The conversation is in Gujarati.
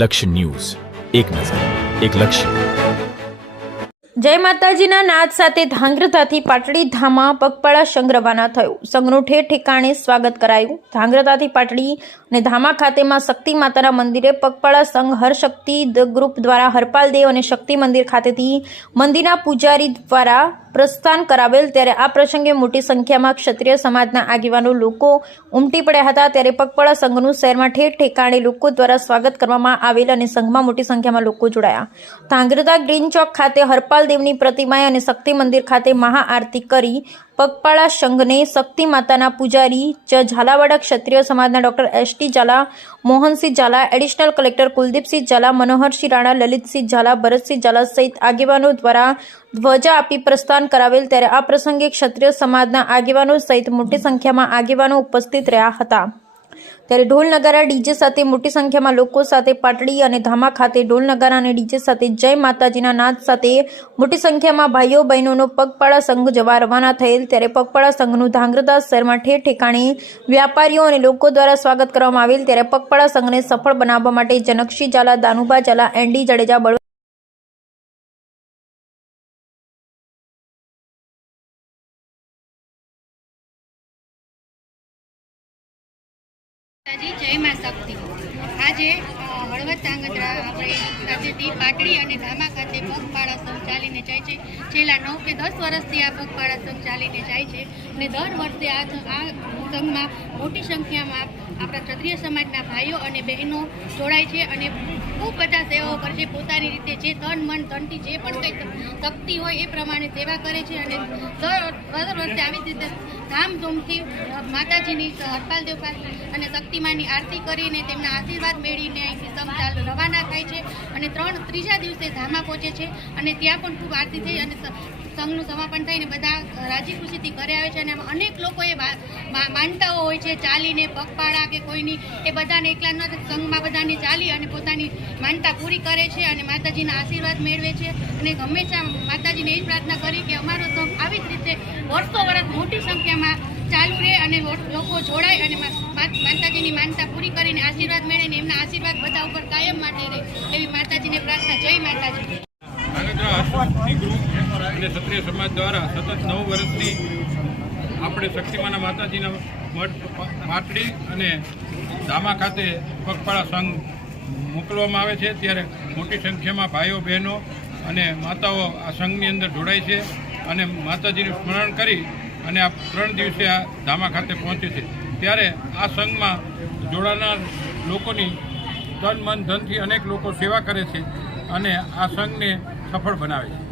લક્ષ્ય ન્યૂઝ, એક નજર, એક લક્ષ્ય। જય માતાજીના નાદ સાથે ધાંગ્રધાથી પાટડી ધામમાં પગપાળા સંઘ રવાના થયો। સંઘનું ઠેર ઠેકાણે સ્વાગત કરાયું। ધાંગ્રધાથી પાટડી અને ધામા ખાતેમાં શક્તિ માતાના મંદિરે પગપાળા સંઘ હરશક્તિ ગ્રુપ દ્વારા હરપાલ દેવ અને શક્તિ મંદિર ખાતેથી મંદિરના પૂજારી દ્વારા પ્રસ્થાન કરાવેલ। ત્યારે આ પ્રસંગે મોટી સંખ્યામાં ક્ષત્રિય સમાજના આગેવાનો લોકો ઉમટી પડ્યા હતા। ત્યારે પગપાળા સંઘનું શહેરમાં ઠેર ઠેકાણે લોકો દ્વારા સ્વાગત કરવામાં આવેલ અને સંઘમાં મોટી સંખ્યામાં લોકો જોડાયા। ધાંગ્રધા ગ્રીન ચોક ખાતે હરપાલ દેવની પ્રતિમાએ અને શક્તિ મંદિર ખાતે મહાઆરતી કરી પગપાળા સંઘને શક્તિ માતાના પૂજારી ઝાલાવાડા ક્ષત્રિય સમાજના doctor ST. Jhala, Mohansinh Jhala, additional collector Kuldipsinh Jhala, Manoharsinh Rana, Lalitsinh Jhala, Bharatsinh Jhala સહિત આગેવાનો દ્વારા ધ્વજા આપી પ્રસ્થાન કરાવેલ। ત્યારે આ પ્રસંગે ક્ષત્રિય સમાજના આગેવાનો સહિત મોટી સંખ્યામાં આગેવાનો ઉપસ્થિત રહ્યા હતા। ત્યારે ઢોલ નગારા ડીજે સાથે મોટી સંખ્યામાં લોકો સાથે પાટડી અને ધામા ખાતે ઢોલ નગારા અને ડીજે સાથે જય માતાજીના નાદ સાથે મોટી સંખ્યામાં ભાઈઓ બહેનોનો પગપાળા સંઘ જવા રવાના થયેલ। ત્યારે પગપાળા સંઘનું ધાંગ્રધા શહેરમાં ઠેર ઠેકાણે વ્યાપારીઓ અને લોકો દ્વારા સ્વાગત કરવામાં આવેલ। ત્યારે પગપાળા સંઘને સફળ બનાવવા માટે જનકસિંહ ઝાલા, દાનુભા ઝાલા, એનડી જાડેજા, જય માં શક્તિ। આજે હળવદ ધાંગધ્રા આપણે ખાતેથી પાટડી અને ધામા ખાતે પગપાળા સંઘ ચાલીને જાય છે। છેલ્લા 9 કે 10 વર્ષથી આ પગપાળા સંઘ ચાલીને જાય છે અને દર વર્ષે આ સંઘમાં મોટી સંખ્યામાં આપણા ક્ષત્રિય સમાજના ભાઈઓ અને બહેનો જોડાય છે અને ખૂબ બધા સેવાઓ કરે છે। પોતાની રીતે જે તન મન ધનથી જે પણ કંઈ શક્તિ હોય એ પ્રમાણે સેવા કરે છે અને દર વર્ષે આવી રીતે ધામધૂમથી માતાજીની હરપાલ દેવ અને શક્તિમાની આરતી કરીને તેમના આશીર્વાદ મેળવીને અહીંથી સંઘ રવાના થાય છે અને ત્રીજા દિવસે ધામા પહોંચે છે અને ત્યાં પણ ખૂબ આરતી થઈ અને સંઘનું સમાપન થઈને બધા રાજી ખુશીથી ઘરે આવે છે અને અનેક લોકોએ માનતાઓ હોય છે ચાલીને પગપાળા કે કોઈની એ બધાને એકલા ન સંઘમાં બધાને ચાલી અને પોતાની માનતા પૂરી કરે છે અને માતાજીના આશીર્વાદ મેળવે છે અને હંમેશા માતાજીને એ જ પ્રાર્થના કરી કે અમારો સંઘ આવી જ રીતે વર્ષો વર્ષ મોટી સંખ્યામાં ચાલુ રહે અને લોકો જોડાય અને માતાજીની માનતા પૂરી કરીને આશીર્વાદ મેળવે ને એમના આશીર્વાદ બધા ઉપર કાયમ માટે રહે એવી માતાજીને પ્રાર્થના। જય માતાજી। અને ક્ષત્રિય સમાજ દ્વારા સતત 9 વર્ષથી આપણે શક્તિમાના માતાજીના મઠ પાટડી અને ધામા ખાતે પગપાળા સંઘ મોકલવામાં આવે છે। ત્યારે મોટી સંખ્યામાં ભાઈઓ બહેનો અને માતાઓ આ સંઘની અંદર જોડાય છે અને માતાજીનું સ્મરણ કરી અને આ 3 દિવસે આ ધામા ખાતે પહોંચે છે। ત્યારે આ સંઘમાં જોડાનાર લોકોની તન મન ધનથી અનેક લોકો સેવા કરે છે અને આ સંઘને સફળ બનાવે છે।